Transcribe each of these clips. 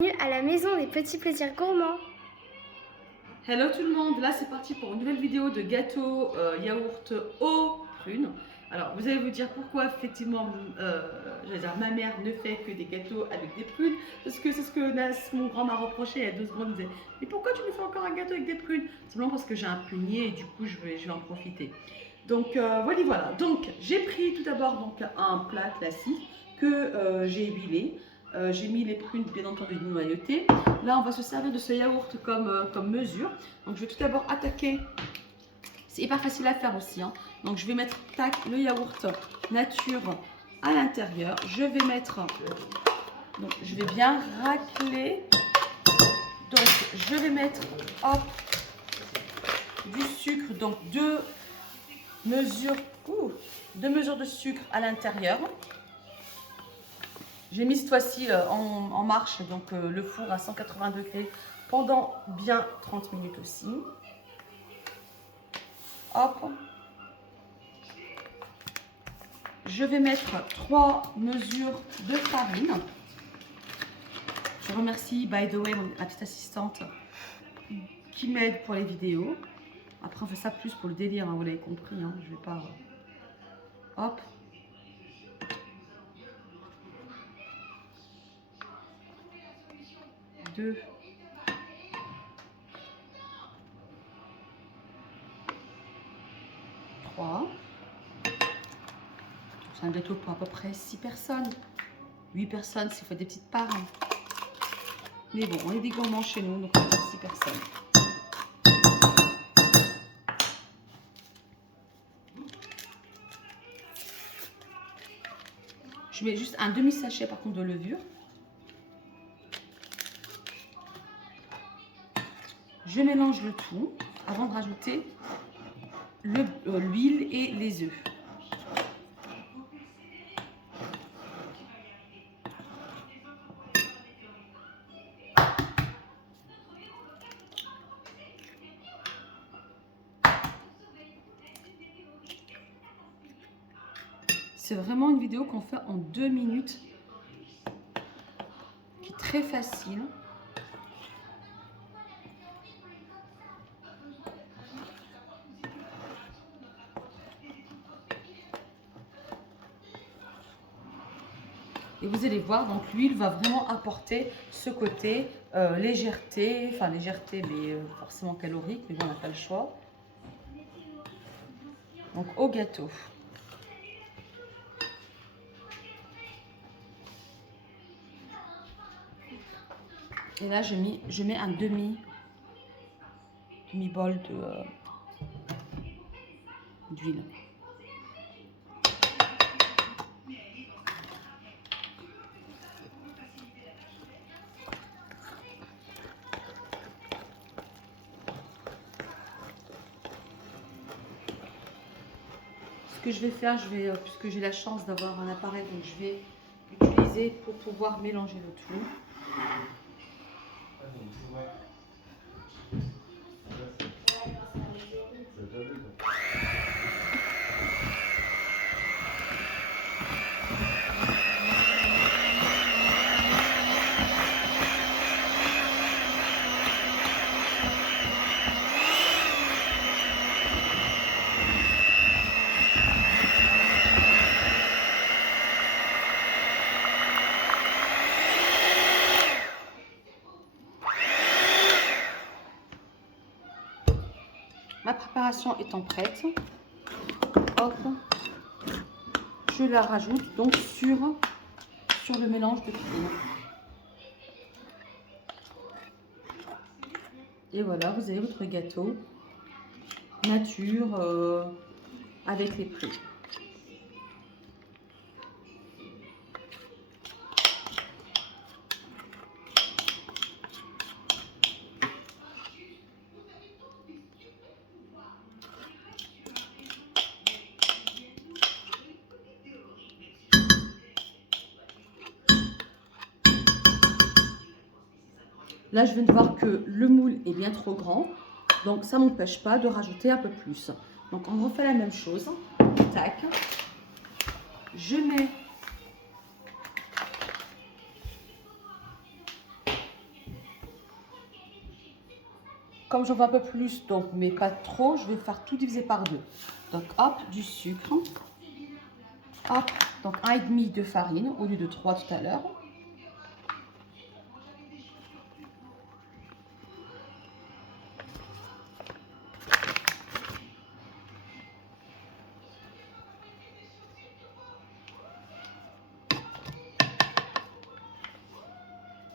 Bienvenue à la maison des petits plaisirs gourmands. Hello tout le monde, là c'est parti pour une nouvelle vidéo de gâteau yaourt aux prunes. Alors vous allez vous dire pourquoi effectivement ma mère ne fait que des gâteaux avec des prunes, parce que c'est ce que mon grand m'a reproché il y a 2 secondes. Il disait mais pourquoi tu me fais encore un gâteau avec des prunes? Simplement parce que j'ai un prunier et du coup je vais en profiter. Donc voilà, donc j'ai pris tout d'abord un plat classique que j'ai huilé. J'ai mis les prunes bien entendu noyautées. Là on va se servir de ce yaourt comme mesure. Donc je vais tout d'abord attaquer, c'est hyper facile à faire aussi, hein. Donc je vais mettre le yaourt nature à l'intérieur. Je vais mettre, donc je vais bien racler. Donc je vais mettre hop, du sucre, donc deux mesures de sucre à l'intérieur. J'ai mis cette fois-ci en marche donc le four à 180 degrés pendant bien 30 minutes aussi. Hop. Je vais mettre 3 mesures de farine. Je remercie, by the way, ma petite assistante qui m'aide pour les vidéos. Après, on fait ça plus pour le délire, hein, vous l'avez compris. Hein, je vais pas... Hop. Deux. C'est un gâteau pour à peu près 6 personnes. 8 personnes s'il faut des petites parts. Mais bon, on est des gourmands chez nous, donc on va faire 6 personnes. Je mets juste un demi-sachet par contre de levure. Je mélange le tout avant de rajouter l'huile et les œufs. C'est vraiment une vidéo qu'on fait en 2 minutes, qui est très facile. Et vous allez voir, donc l'huile va vraiment apporter ce côté légèreté, enfin légèreté, mais forcément calorique, mais bon, on n'a pas le choix. Donc au gâteau. Et là, je mets un demi-bol d'huile. Ce que je vais faire, puisque j'ai la chance d'avoir un appareil, donc je vais l'utiliser pour pouvoir mélanger le tout. Ma préparation étant prête, hop, je la rajoute donc sur le mélange de prunes. Et voilà, vous avez votre gâteau nature avec les prunes. Là, je viens de voir que le moule est bien trop grand, donc ça ne m'empêche pas de rajouter un peu plus. Donc, on refait la même chose. Tac. Je mets comme j'en veux un peu plus, donc, mais pas trop, je vais faire tout diviser par 2. Donc, hop, du sucre. Hop, donc 1,5 de farine au lieu de 3 tout à l'heure.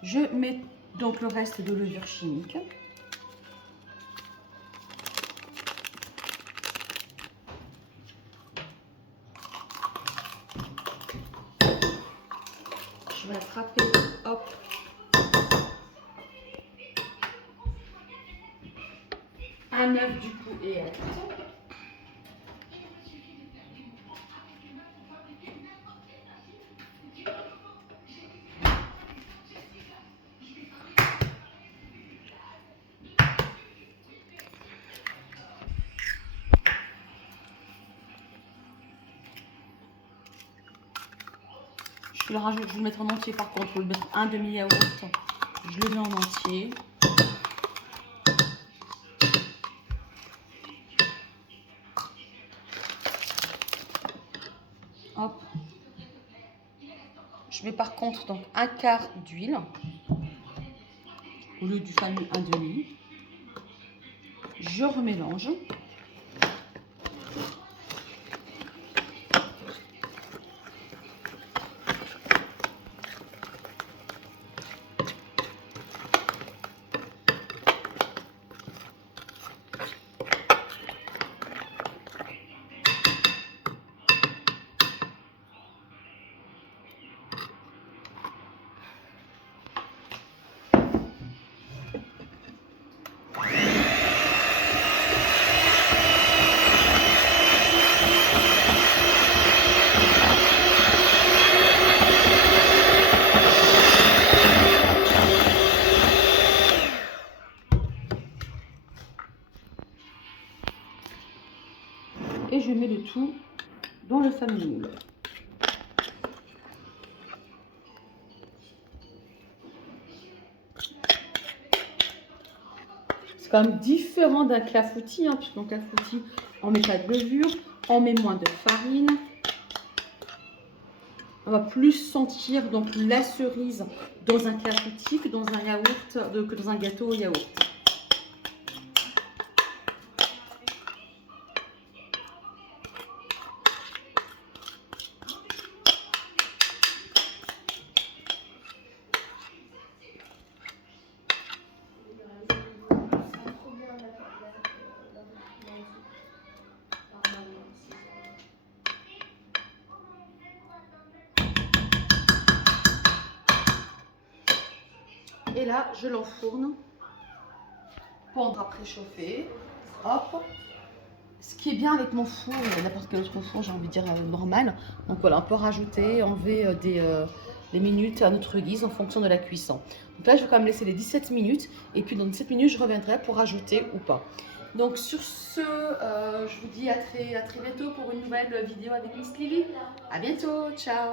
Je mets donc le reste de levure chimique. Je vais attraper, hop, un œuf du coup et à je le rajoute, je vais le mettre en entier par contre, je vais le mettre un demi-yaourt, je le mets en entier. Hop. Je mets par contre donc un quart d'huile au lieu du fameux un demi. Je remélange. Et je mets le tout dans le fameux moule. C'est quand même différent d'un clafoutis, hein, puisque dans le clafoutis, on met pas de levure, on met moins de farine. On va plus sentir donc la cerise dans un clafoutis que dans un yaourt, que dans un gâteau au yaourt. Et là, je l'enfourne pour à préchauffer. Hop. Ce qui est bien avec mon four, n'importe quel autre four, j'ai envie de dire normal. Donc voilà, on peut rajouter, enlever des minutes à notre guise en fonction de la cuisson. Donc là, je vais quand même laisser les 17 minutes. Et puis dans 17 minutes, je reviendrai pour rajouter ou pas. Donc sur ce, je vous dis à très bientôt pour une nouvelle vidéo avec Miss Lily. À bientôt, ciao.